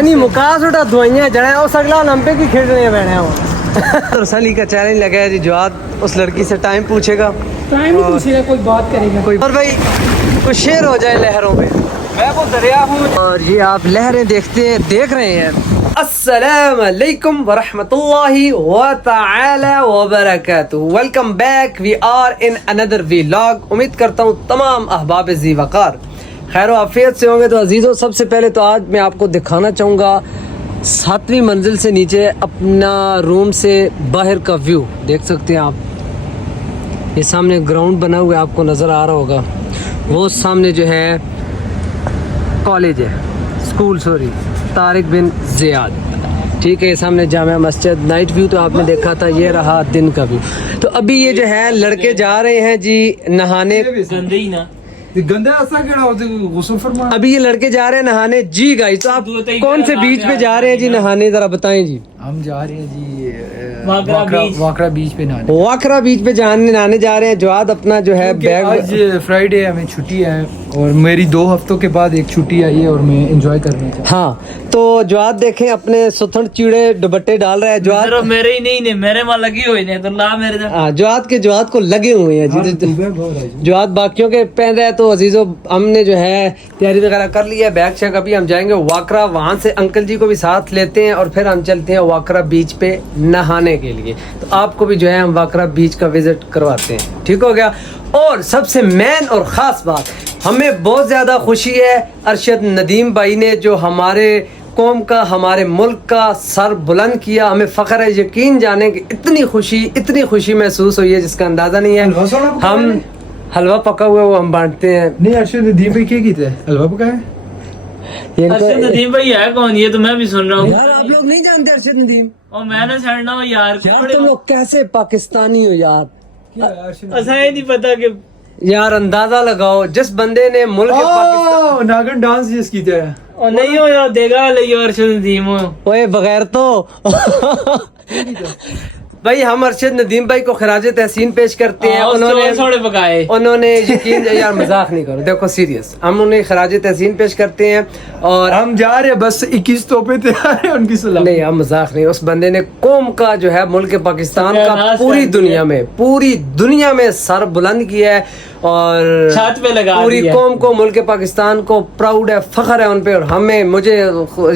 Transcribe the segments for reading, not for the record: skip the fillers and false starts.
नहीं मुकास उठा दवाइयाँ जड़े उस अगला ओलंपिक ही खेलने बैठे हो। रसली का चैलेंज लगा है जी, जवाद उस लड़की से टाइम पूछेगा, टाइम ही पूछेगा, कोई बात करेगा कोई और भाई कुछ शेर हो जाए लहरों में। मैं वो दरिया हूँ और ये आप लहरें देख रहे हैं। अस्सलाम वालेकुम वरहमतुल्लाहि व तआला व बरकातुहू। Welcome back, we are in another vlog. उम्मीद करता हूँ तमाम अहबाब ज़ी वक़ार खैर आफियत से होंगे। तो अजीज़ों, सबसे पहले तो आज मैं आपको दिखाना चाहूँगा 7वीं मंजिल से नीचे अपना रूम से बाहर का व्यू देख सकते हैं आप। ये सामने ग्राउंड बना हुआ है, आपको नज़र आ रहा होगा। वो सामने जो है कॉलेज है, school sorry, Tariq bin Ziyad, ठीक है। ये सामने जामिया मस्जिद। नाइट व्यू तो आपने देखा था, ये रहा दिन का व्यू। तो अभी ये जो है लड़के जा रहे हैं जी नहाने। गंदा ऐसा केड़ा होते गुस्सा फरमा। अभी ये लड़के जा रहे हैं नहाने जी। गाइस, तो आप कौन से बीच पे जा रहे हैं जी नहाने, जरा बताएं जी। हम जा रहे हैं जी वाकरा बीच पे नहाने। वाकरा बीच पे नहाने जा रहे हैं। जवाद अपना जो है बैग, आज फ्राइडे हमें छुट्टी है और मेरी 2 हफ्तों के बाद एक छुट्टी आई है और मैं एंजॉय करना चाहता हूं। हाँ तो जवाद देखें अपने सुथन चीड़े दुपट्टे डाल रहा है। जवाद मेरे ही नहीं ने मेरे वहां लगी हुई ने तो ला मेरे। हाँ, जवाद को लगे हुए हैं जी। जवाद बाकियों के पहन रहे हैं। तो अजीजों, हमने जो है तैयारी वगैरह कर ली है, बैग चेक। अभी हम जाएंगे वाकरा, वहाँ से अंकल जी को भी साथ लेते हैं और फिर हम चलते हैं वाकरा बीच पे नहाने के लिए। तो आपको भी जो है हम वाकरा बीच का विजिट करवाते हैं, ठीक हो गया। और सबसे मेन और ख़ास बात, हमें बहुत ज़्यादा खुशी है अरशद नदीम भाई ने जो हमारे कौम का, हमारे मुल्क का सर बुलंद किया। हमें फ़ख्र है, यकीन जाने कि इतनी खुशी महसूस हुई है जिसका अंदाज़ा नहीं है। हम हलवा पका हुआ वो हम बांटते हैं। नहीं, अरशद नदीम भाई क्या कीते हैं? हलवा पकाया। अरशद नदीम भाई है कौन? ये तो मैं भी सुन रहा हूँ यार। आप लोग नहीं जानते अरशद नदीम? और मैंने छड़ना हो यार तुम लोग कैसे पाकिस्तानी हो यार? ऐसा ही नहीं पता कि यार अंदाजा लगाओ, जिस बंदे ने मुल्क पाकिस्तान नागन डांस जिस कीते हैं और नहीं हो यार देगा ले अरशद नदीम हो। ओए बगैर तो भाई हम अरशद नदीम भाई को खराज तहसीन पेश करते हैं। उन्होंने यकीन यार मजाक नहीं करो, देखो सीरियस, हम उन्हें खराज तहसीन पेश करते हैं। और हम जा रहे हैं बस 21 तोपे तैयार है उनकी सलाम। नहीं, हम मजाक नहीं। उस बंदे ने कौम का जो है मुल्क पाकिस्तान का पूरी दुनिया में सर बुलंद किया है और छत पे लगा पूरी कौम को, मुल्क पाकिस्तान को प्राउड है, फख्र है उन पे। और हमें मुझे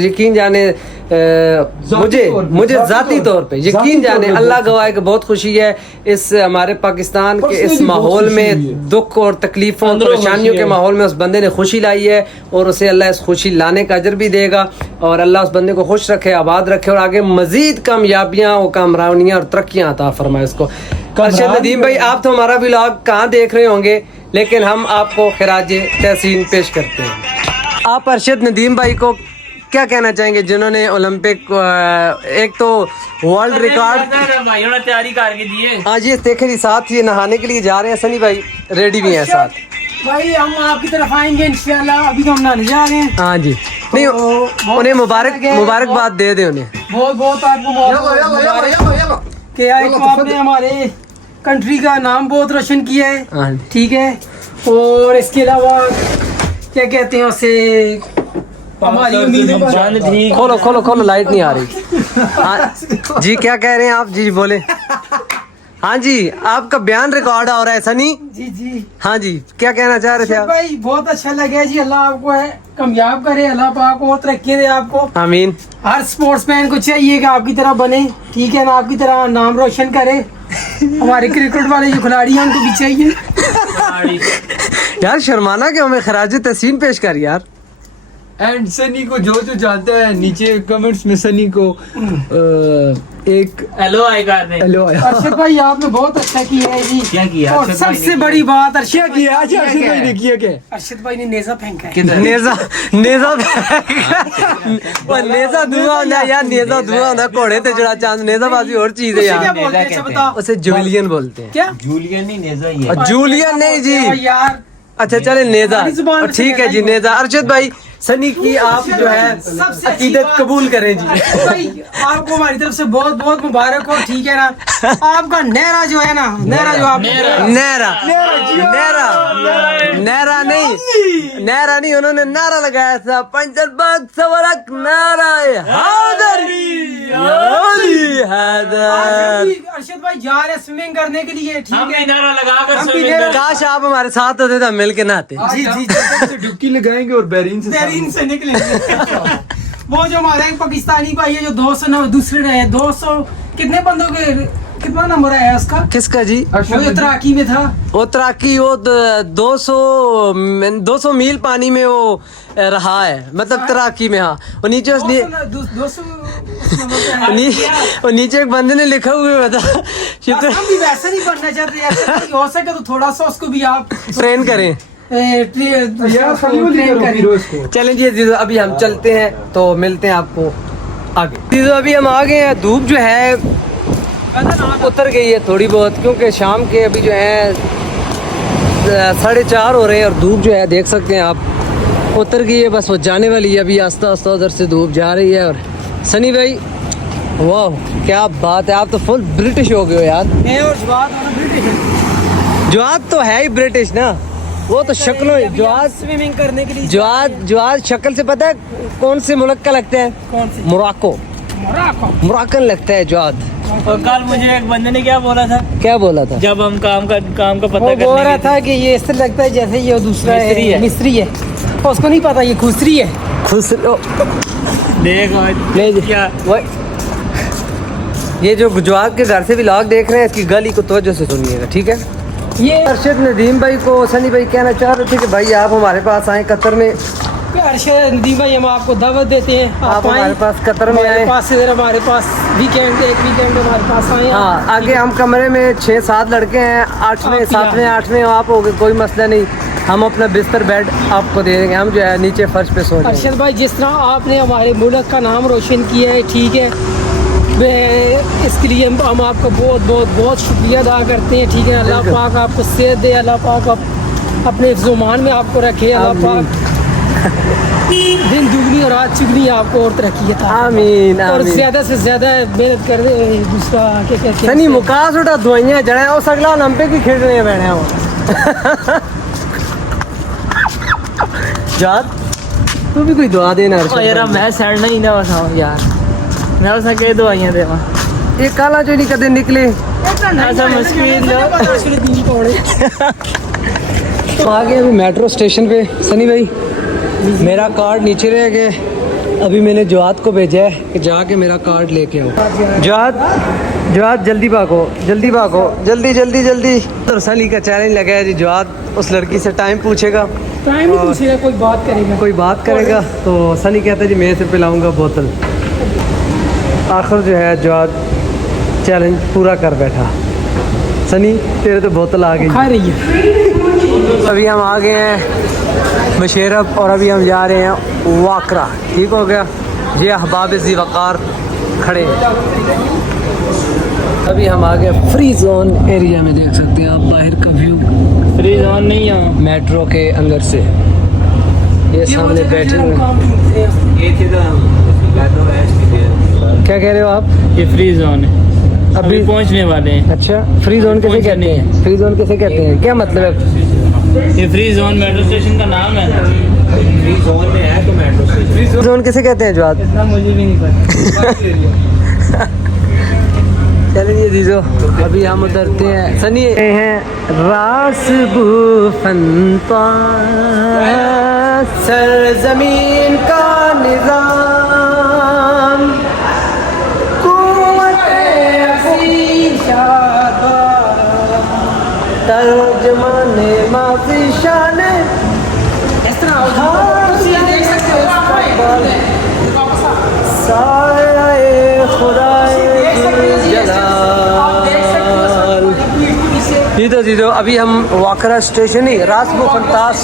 यकीन जाने मुझे जाती तौर पे यकीन जाने अल्लाह गवाह कि बहुत खुशी है इस हमारे पाकिस्तान के इस माहौल में, दुख और तकलीफों परेशानियों के माहौल में उस बंदे ने खुशी लाई है और उसे अल्लाह इस खुशी लाने का अजर भी देगा। और अल्लाह उस बंदे को खुश रखे, आबाद रखे और आगे मजीद कामयाबियाँ और कामरानियाँ और तरक्कियाँ अता फरमाए इसको। अरशद नदीम भाई, आप तो हमारा व्लॉग कहाँ देख रहे होंगे, लेकिन हम आपको खिराज तहसीन पेश करते हैं। आप अरशद नदीम भाई को क्या कहना चाहेंगे जिन्होंने ओलंपिक, एक तो वर्ल्ड रिकॉर्ड तैयारी करके दिए। हाँ जी, देखे जी, साथ ये नहाने के लिए जा रहे हैं। सनी भाई रेडी भी हैं साथ। भाई हम आपकी तरफ आएंगे इंशाल्लाह। अभी तो हम नहाने जा रहे हैं। हाँ जी, नहीं उन्हें मुबारकबाद दे दे उन्हें। बहुत आपको मुबारक कि आपने हमारे कंट्री का नाम बहुत रोशन किया है, ठीक है। और इसके अलावा क्या कहते हैं उसे, हमारी उम्मीद। खोलो, लाइट नहीं आ रही। हाँ जी, क्या कह रहे हैं आप जी? बोले। हाँ जी, आपका बयान रिकॉर्ड हो रहा है सनी जी। हाँ जी, क्या कहना चाह रहे थे आप? भाई बहुत अच्छा लगा जी। अल्लाह आपको है कामयाब करे, अल्लाह पाक और तरक्की दे आपको। आमीन। हर स्पोर्ट्समैन को चाहिए कि आपकी तरह बने, ठीक है ना, आपकी तरह नाम रोशन करे। हमारे क्रिकेट वाले जो खिलाड़ी हैं उनको भी चाहिए। यार शर्माना के हमें खराज तहसीन पेश कर यार। एंड सनी को जो जानता है नीचे कमेंट्स में सनी को एक हेलो आएगा। अरशद भाई आपने बहुत अच्छा किया है जी। क्या किया? और सबसे बड़ी बात अरशद किया, अरशद भाई ने किया क्या? अरशद भाई ने नेजा फेंका है। नेजा धुआं होता है यार, नेजा धुआं होता है घोड़े ते चढ़ा चांद। नेजाबाजी और चीज है यार, उसे जूलियन बोलते हैं। क्या? जूलियन नहीं, नेजा ही है। जूलियन नहीं जी यार, अच्छा चले नेजा, हमारी जुबान में ठीक है जी नेजा। अरशद भाई सनी की आप जो है सबसे अच्छी अकीदत बात- कबूल करें जी। भाई आपको हमारी तरफ से बहुत बहुत मुबारक हो, ठीक है ना। आपका नहरा जो है ना, नहरा जो आप नहरा नहरा नहीं, उन्होंने नारा लगाया था पंचर बाग सवरक नारा अरशद भाई जा रहे स्विमिंग करने के लिए, ठीक है। नारा लगाकर हम भी नारा- काश आप हमारे साथ होते तो हम मिल के नहाते। जी जी जी, डुबकी लगाएंगे और बैरीन से बेहरीन से निकलेंगे। वो जो हमारे एक पाकिस्तानी भाई है जो 200 दूसरे रहे 200 कितने बंदों के कितना नंबर आया उसका, किसका जी? वो जो तराकी में था। वो तराकी वो 200 मील पानी में वो रहा है, मतलब तराकी में। हाँ वो नीचे उस 200 वो नीचे एक बंदे ने लिखा हुआ था हम भी वैसे नहीं बनना चाहते, ऐसे कोई हो सके तो थोड़ा सा उसको भी आप ट्रेन करें। ट्रेन करें। चलें जी जीजो, अभी हम चलते हैं तो मिलते हैं आपको आगे। जीजो अभी हम आ गए हैं, धूप जो है उतर गई है थोड़ी बहुत, क्योंकि शाम के अभी जो है 4:30 हो रहे हैं और धूप जो है देख सकते हैं आप उतर गई है, बस वो जाने वाली है अभी आस्ता आस्ता उधर से धूप जा रही है। और सनी भाई वाह क्या बात है, आप तो फुल ब्रिटिश हो गए हो यार। मैं और जवाब दोनों ब्रिटिश हैं। जवाद तो है ही ब्रिटिश ना, वो तो शक्लों जवाद स्विमिंग करने के लिए जवाद शक्ल से पता है कौन से मुल्क का लगता है? कौन सी? मोरक्को, मोरक्कन लगता है जवाद। और कल मुझे एक बंदे ने क्या बोला था, क्या बोला था? जब हम काम का पता वो बोल रहा करने था कि ये इससे लगता है जैसे ये दूसरा मिस्त्री है। मिस्त्री है, उसको नहीं पता ये खुसरी है। खुश देखो ले जी। क्या ये जो जवाद के घर से भी लॉग देख रहे हैं, इसकी गली को तवज्जो से सुनिएगा, ठीक है। ये अरशद नदीम भाई को सनी भाई कहना चाह रहे थे कि भाई आप हमारे पास आए कतर में, अरशद नदीम भाई हम आपको दावत देते हैं, आप आएं। हमारे पास कतर में हमारे आए। पास इधर हमारे पास वीकेंड एक वीकेंड हमारे पास आए। हाँ आगे हम कमरे में 6-7 लड़के हैं, 8वें आप 7वें 8वें आप हो गए, कोई मसला नहीं, हम अपना बिस्तर बेड आपको दे देंगे, हम जो है नीचे फर्श पे सो जाएंगे। अरशद भाई जिस तरह आपने हमारे मुल्क का नाम रोशन किया है, ठीक है, मैं इसके लिए हम आपका बहुत बहुत बहुत शुक्रिया अदा करते हैं, ठीक है। अल्लाह पाक आपको सेहत दे, अल्लाह पाक अपने ज़ुबान में आपको रखे, अल्लाह पाक दिन दुगनी और रात चुगनी आपको और तरक्की अता फरमाए। आमीन और आमीन। ज्यादा से ज्यादा मेहनत कर दे, दूसरा क्या कहते सनी हैं मुकास उठा दवाइयां जड़ा उस अगला ओलंपिक ही खेलने बैठे हो। जाद तू भी कोई दुआ देना ओ यार अरशद। मैं सड़ना ही ना बताऊं यार, मैं उसे कई दवाइयां देवा ये काला जो नहीं कदे निकले। ऐसा मुश्किल तो आ गए अभी मेट्रो स्टेशन पे सनी भाई, मेरा कार्ड नीचे रह गया, अभी मैंने जवाद को भेजा है कि जाके मेरा कार्ड लेके आओ। जवाद जल्दी भागो जल्दी भागो, जल्दी जल्दी जल्दी। तो सनी का चैलेंज लगा है जी, जवाद उस लड़की से टाइम पूछेगा, टाइम ही पूछेगा, कोई बात करेगा, कोई बात करेगा, तो सनी कहता है जी मैं इसे पिलाऊंगा बोतल। आखिर जो है जवाद चैलेंज पूरा कर बैठा। सनी तेरे तो बोतल आ गई। खा रही है। अभी हम आ गए हैं मशेरब और अभी हम जा रहे हैं वाकरा, ठीक हो गया। ये अहबाब ज़ी वक़ार खड़े हैं। अभी हम आ गए फ्री जोन एरिया में, देख सकते हैं आप बाहर का व्यू फ्री जोन नहीं है, मेट्रो के अंदर से। ये सामने बैठे हुए क्या कह रहे हो आप? ये फ्री जोन है, अभी अभी पहुंचने वाले हैं। अच्छा फ्री जोन कैसे कहते हैं? फ्री जोन कैसे कहते हैं, क्या मतलब है? ये फ्री जोन मेट्रो स्टेशन का नाम है। फ्री जोन कैसे कहते हैं जवाद? इतना मुझे भी नहीं पता। चलिए जीजो अभी हम उतरते हैं। सनी हैं रासबू फंता सरजमीन का निजाम तर्जमाने माफी शान इस तरह देख सकते हो साए खुदाए जी। तो जीजो अभी हम वाकरा स्टेशन ही रासबो फंतास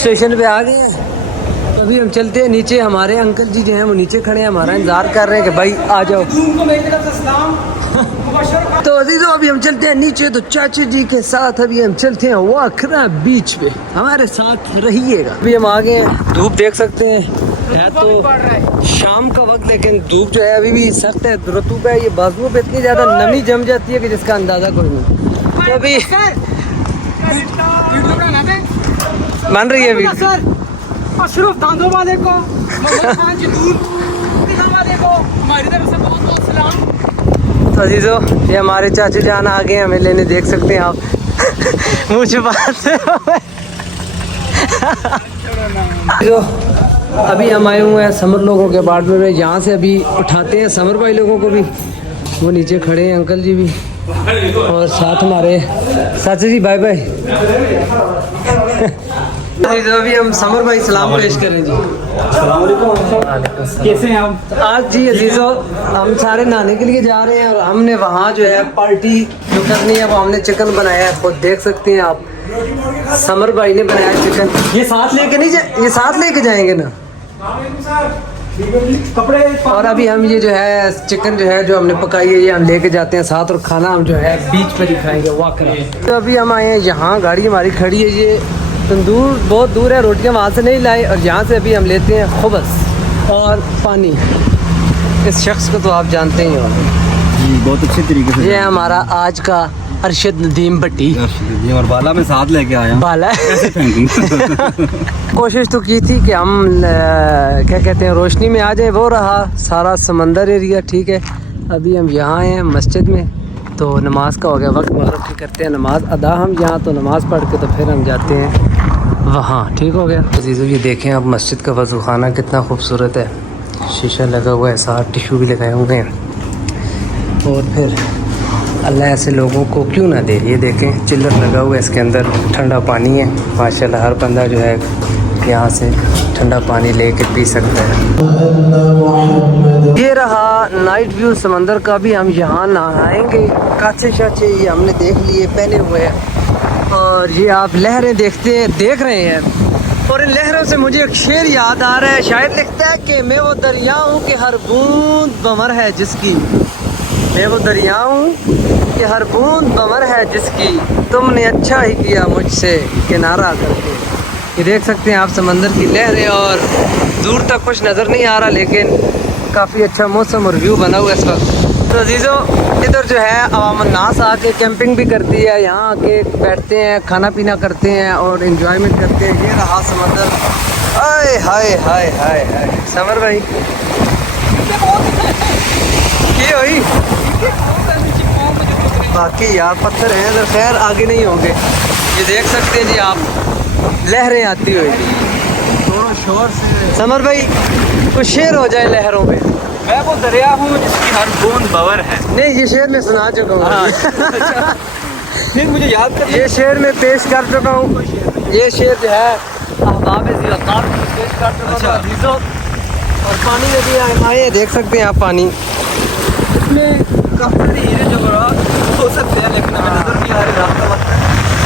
स्टेशन पे आ गए हैं। तो अभी हम चलते हैं नीचे, हमारे अंकल जी जो हैं वो नीचे खड़े हैं, हमारा इंतजार कर रहे हैं कि भाई आ जाओ। को मेरी तरफ से सलाम। तो अजीजों अभी हम चलते हैं नीचे, तो चाचा जी के साथ अभी हम चलते हैं वाखरा बीच पे, हमारे साथ रहिएगा। अभी हम आ गए हैं, धूप देख सकते हैं, है तो शाम का वक्त, लेकिन धूप जो है अभी भी सख्त है, रतूब है, ये बाजुओं पे इतनी ज्यादा नमी जम जाती है कि जिसका अंदाजा कोई नहीं। तो अभी बन रही है अभी। अशरफ दांदों वाले को, मोहम्मद खान जदूर वाले को हमारी तरफ से बहुत बहुत सलाम। तो अजीजों ये हमारे चाचा जान आ गए हैं, हमें लेने, देख सकते हैं आप। मुझे बात से जो अभी हम आए हुए हैं समर लोगों के अपार्टमेंट में, यहाँ से अभी उठाते हैं समर भाई लोगों को भी, वो नीचे खड़े हैं अंकल जी भी, और साथ हमारे चाचा जी, बाय बाय। अभी हम समर भाई सलाम पेश करें जी। कैसे हैं आप? आज जी अजीजों हम सारे नहाने के लिए जा रहे हैं, और हमने वहाँ जो है पार्टी जो करनी है वो हमने चिकन बनाया है, खुद देख सकते हैं आप। समर भाई ने बनाया चिकन, ये साथ लेके नहीं ये साथ लेके जाएंगे ना कपड़े। और अभी हम ये जो है चिकन जो है जो हमने पकाई है ये हम लेके जाते हैं साथ, और खाना हम जो है बीच पर ही खाएंगे वाकई। तो अभी हम आए हैं यहाँ, गाड़ी हमारी खड़ी है, ये तंदूर बहुत दूर है, रोटियाँ वहाँ से नहीं लाई, और यहाँ से अभी हम लेते हैं खुबस और पानी। इस शख्स को तो आप जानते ही हो जी, बहुत अच्छे तरीके से। ये है हमारा आज का अरशद नदीम भट्टी, और बाला में साथ लेके आया बाला। कैसे फेंकूं? कोशिश तो की थी कि हम क्या कहते हैं रोशनी में आ जाए, वो रहा सारा समंदर एरिया। ठीक है, अभी हम यहाँ हैं मस्जिद में, तो नमाज का हो गया वक्त, मगरिब की करते हैं नमाज अदा हम यहाँ, तो नमाज पढ़ के तो फिर हम जाते हैं वहाँ। ठीक हो गया अजीज़ों, ये देखें आप मस्जिद का वज़ू खाना कितना खूबसूरत है, शीशा लगा हुआ है, साथ टिशू भी लगाए हुए हैं, और फिर अल्लाह ऐसे लोगों को क्यों ना दे। ये देखें चिल्लर लगा हुआ है, इसके अंदर ठंडा पानी है माशाल्लाह, हर बंदा जो है यहाँ से ठंडा पानी लेके पी सकता है। ये रहा नाइट व्यू समंदर का, भी हम यहाँ नहाएंगे, काचे शाचे ये हमने देख लिए पहने हुए हैं, और ये आप लहरें देख रहे हैं, और इन लहरों से मुझे एक शेर याद आ रहा है, शायद लिखता है कि मैं वो दरिया हूँ कि हर बूंद बंवर है जिसकी, मैं वो दरिया हूँ कि हर बूंद बंवर है जिसकी, तुमने अच्छा ही किया मुझसे किनारा करके। ये देख सकते हैं आप समंदर की लहरें, और दूर तक कुछ नज़र नहीं आ रहा, लेकिन काफ़ी अच्छा मौसम और व्यू बना हुआ है इस वक्त। तो अजीज़ों इधर जो है अवाम नास आके कैंपिंग भी करती है, यहाँ आके बैठते हैं, खाना पीना करते हैं और इन्जॉयमेंट करते हैं। ये रहा समंदर, हाय हाय हाय हाय हाय। समर भाई ये हुई बाकी यार पत्थर हैं इधर, खैर आगे नहीं होंगे। ये देख सकते हैं जी आप लहरें आती हुई दोनों शोर से। समर भाई कुछ शेर हो जाए लहरों पे। मैं वो दरिया हूँ जिसकी हर बूंद बवर है। नहीं ये शेर मैं सुना चुका हूँ, फिर मुझे याद कर, ये शेर मैं पेश कर चुका हूँ, ये शेर जो है अहबाब ज़िलक़ार में पेश कर चुका हूँ अजीज़ों। और पानी में भी आए देख सकते हैं आप पानी, इसमें काफ़ी हीरे जवाहरात हो सकते हैं, लेकिन हमें नजर नहीं आ रहे रात का वक्त है,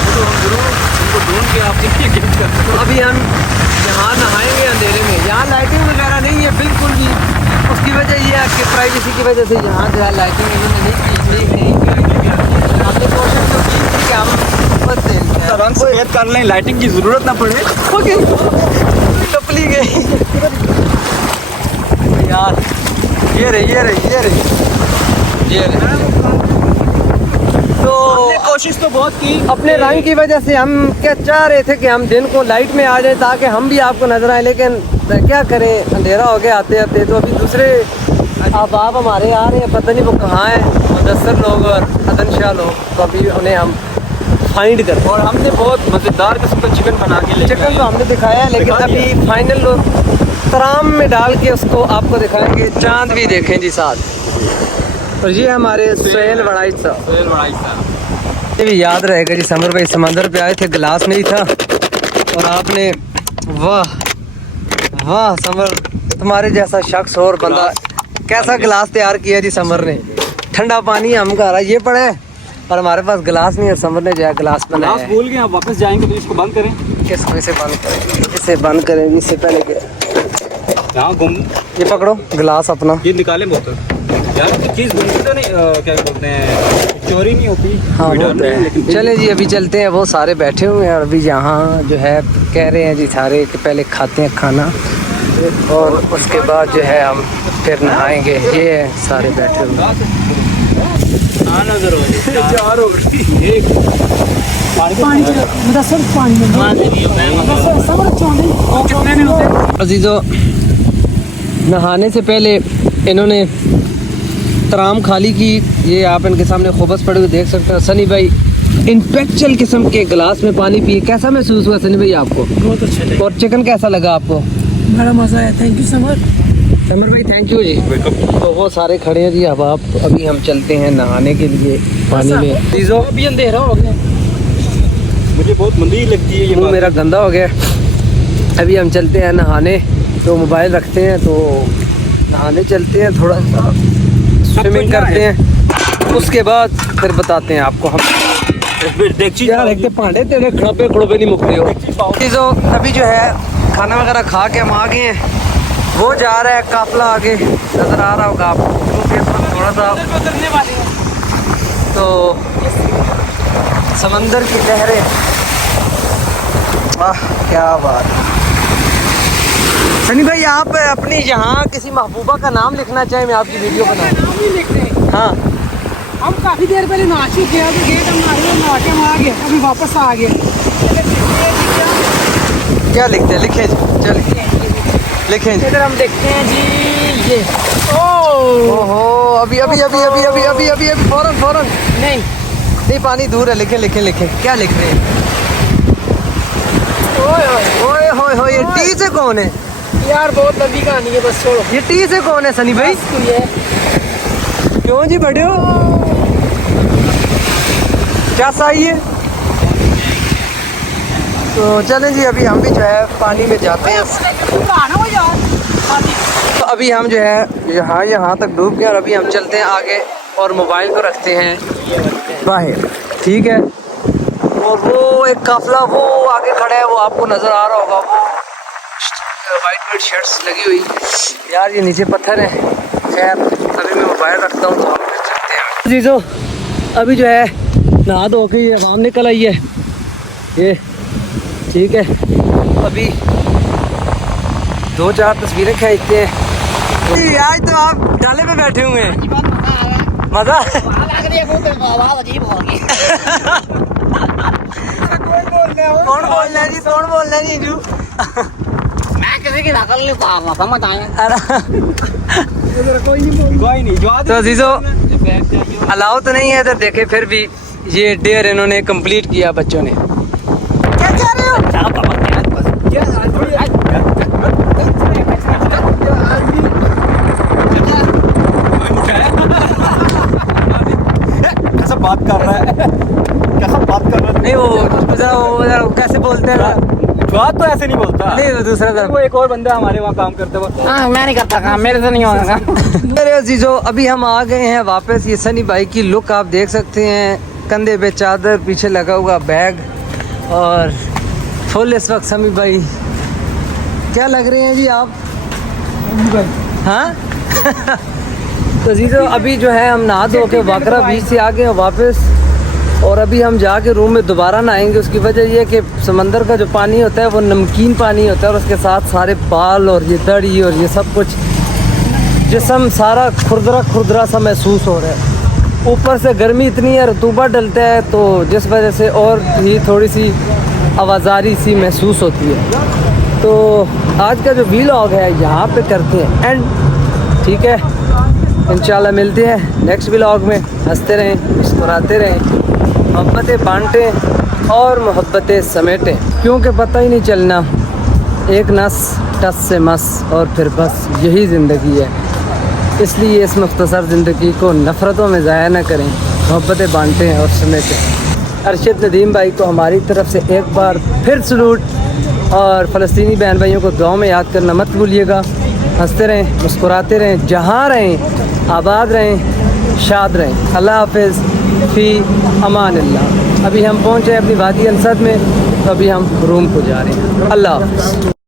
तो हम जरूर उनको ढूंढ के आपके लिए गिफ्ट कर सकते हैं। अभी हम यहाँ नहाएंगे अंधेरे में, यहाँ लाइटिंग वगैरह नहीं है बिल्कुल भी, उसकी वजह ये है कि प्राइवेसी की वजह से यहाँ जो है लाइटिंग इन्होंने नहीं की। हमने कोशिश तो की थी कि हम बस रंग सफेद कर लें, लाइटिंग की ज़रूरत ना पड़े। ओके टपली गई यार, ये रही। तो कोशिश तो बहुत की, अपने रंग की वजह से हम क्या चाह रहे थे कि हम दिन को लाइट में आ जाए ताकि हम भी आपको नजर आए, लेकिन क्या करें अंधेरा हो गया आते आते। तो अभी दूसरे आप हमारे आ रहे हैं, पता नहीं वो कहाँ हैं, मुदस्सर लोग और अदन शाह लोग, तो अभी उन्हें हम फाइंड कर। और हमने बहुत मज़ेदार किस्म का चिकन बना के चिकन तो हमने दिखाया है, लेकिन अभी फाइनल लोग तराम में डाल के उसको आपको दिखाएंगे। चांद भी देखें जी साथ। और ये हमारे सोहेल वड़ाई साहब, ये भी याद रहेगा जी, समर भाई समंदर पे आए थे, गिलास नहीं था, और आपने वाह वाह समर तुम्हारे जैसा शख्स और बंदा कैसा गिलास तैयार किया जी समर ने। ठंडा पानी हम कह रहा ये पड़े, और हमारे पास गिलास नहीं है, समर ने जो है गिलास बनाया है। भूल गए, आप वापस जाएंगे तो इसको बंद करें। किसको इसे बंद करें? इसे बंद करें इससे पहले के यहाँ घूम, ये पकड़ो गिलास अपना, ये निकालें बोतल, यार तो चीज बनती तो नहीं क्या बोलते हैं, चोरी नहीं होती। हाँ वो तो है। लेकिन चले जी अभी चलते हैं, वो सारे बैठे हुए हैं और अभी यहाँ जो है कह रहे हैं जी सारे कि पहले खाते हैं खाना और उसके बाद जो है हम फिर नहाएंगे। ये है सारे बैठे हुए हाँ नजर हो चार हो गई एक पानी दसर पानी अजीज़ो, नहाने से पहले इन्होंने तराम खाली की। ये आप इनके सामने खुबस पड़े हुए देख सकते हैं। सनी भाई इन्फेक्चुअल किस्म के गिलास में पानी पिए, कैसा महसूस हुआ सनी भाई आपको? बहुत अच्छा लगा, और चिकन कैसा लगा आपको? बड़ा मजा आया। Thank you so much summer भाई, थैंक यू जी। तो वो सारे खड़े हैं जी। अब अभी हम चलते हैं नहाने के लिए पानी में। अजीज़ो, अभी अंधेरा हो गया, मुझे बहुत मंदी लगती है ये मुँह बात। मेरा गंदा हो गया। अभी हम चलते हैं नहाने, तो मोबाइल रखते हैं तो नहाने चलते हैं, थोड़ा सा स्विमिंग करते हैं, उसके बाद फिर बताते हैं आपको हम। यार एक पांडे तेरे खड़बे खड़बे नहीं मुक रहे हो। चीज़ों अभी जो है खाना वगैरह खा के हम आ गए हैं। वो जा रहा है काफिला आगे, नज़र आ रहा होगा आपको थोड़ा सा। तो समंदर की लहरें, वाह क्या बात। सनी भाई आप अपनी यहाँ किसी महबूबा का नाम लिखना चाहें, मैं आपकी वीडियो बनाऊँ? नाम नहीं लिख रहे। हाँ हम काफी देर पहले नहा चुके हैं, अभी गेट हम नहा के हम आ गए, अभी वापस आ गए। क्या लिखते हैं? लिखें जी, चलिए लिखें जी। इधर हम देखते हैं जी, ये ओहो अभी अभी अभी अभी अभी अभी अभी अभी फौरन फौरन नहीं पानी दूर है। लिखें लिखें लिखें, क्या लिख रहे हैं? ओए होए होए, ये टी से कौन है यार? बहुत लंबी कहानी है, बस छोड़ो। ये टी से कौन है सनी भाई? क्यों जी बड़े हो, क्या सही है? तो चलें जी, अभी हम भी जो है पानी में जाते हैं। तो अभी हम जो है यहाँ तक डूब गए और अभी हम चलते हैं आगे और मोबाइल को रखते हैं बाहर, ठीक है। और वो एक काफिला वो आगे खड़ा है, वो आपको नज़र आ रहा होगा, वो वाइट शर्ट्स लगी हुई। यार ये नीचे पत्थर है। खैर अभी मैं मोबाइल रखता हूँ तो हम फिर चलते हैं। अजीज़ो अभी जो है नहा धो के ये आवाम निकल आई है, ये ठीक है। अभी 2-4 तस्वीरें खींचते हैं। आज तो आप डाले पे बैठे हुए हैं, मजा कौन बोल रहा है जी? कौन बोल रहा है जी? जू मैं किसी की नकल नहीं पाऊंगा, समझ आया। कोई नहीं जो तो अजीजों अलाउ तो नहीं है इधर, देखे फिर भी ये डेयर इन्होंने कंप्लीट किया बच्चों ने। क्या कह रहे हो? कैसा बात कर रहा है, कैसा बात कर रहा है? नहीं वो कैसे बोलते हैं बात तो ऐसे नहीं बोलता। नहीं, वो दूसरा था। वो एक और बंदा हमारे वहाँ काम करते हुए। हाँ मैं नहीं करता काम, मेरे से नहीं होगा। मेरे अजीजों अभी हम आ गए हैं वापस। ये सनी भाई की लुक आप देख सकते हैं, कंधे पे चादर, पीछे लगा हुआ बैग और फुल इस वक्त। सनी भाई क्या लग रहे हैं जी आप? हाँ तो अजीजों अभी जो है हम नहा धो के वाकरा बीच से आ गए हैं वापस, और अभी हम जाके रूम में दोबारा नहाएंगे। उसकी वजह यह कि समंदर का जो पानी होता है वो नमकीन पानी होता है और उसके साथ सारे बाल और ये दड़ी और ये सब कुछ जिस्म सारा खुरदरा खुरदरा सा महसूस हो रहा है। ऊपर से गर्मी इतनी है, रतूबा डलता है, तो जिस वजह से और ही थोड़ी सी आवाज़ारी सी महसूस होती है। तो आज का जो व्लॉग है यहाँ पे करते हैं एंड, ठीक है। इंशाल्लाह मिलते हैं नेक्स्ट व्लॉग में। हंसते रहें, मुस्कुराते रहें, मोहब्बतें बांटें और मोहब्बतें समेटें, क्योंकि पता ही नहीं चलना, एक नस टस से मस और फिर बस यही ज़िंदगी है। इसलिए इस मुख्तसर ज़िंदगी को नफ़रतों में ज़ाया न करें, मोहब्बतें बांटें और समेटें। अरशद नदीम भाई को हमारी तरफ से एक बार फिर सलूट, और फ़लस्तीनी बहन भाइयों को दुआ में याद करना मत भूलिएगा। हंसते रहें, मुस्कुराते रहें, जहाँ रहें आबाद रहें, शाद रहें। अल्लाह हाफ़िज़, फ़ी अमान अल्लाह। अभी हम पहुँचे अपनी वादी अनसद में, तो अभी हम रूम को जा रहे हैं। अल्लाह हाफ़िज़।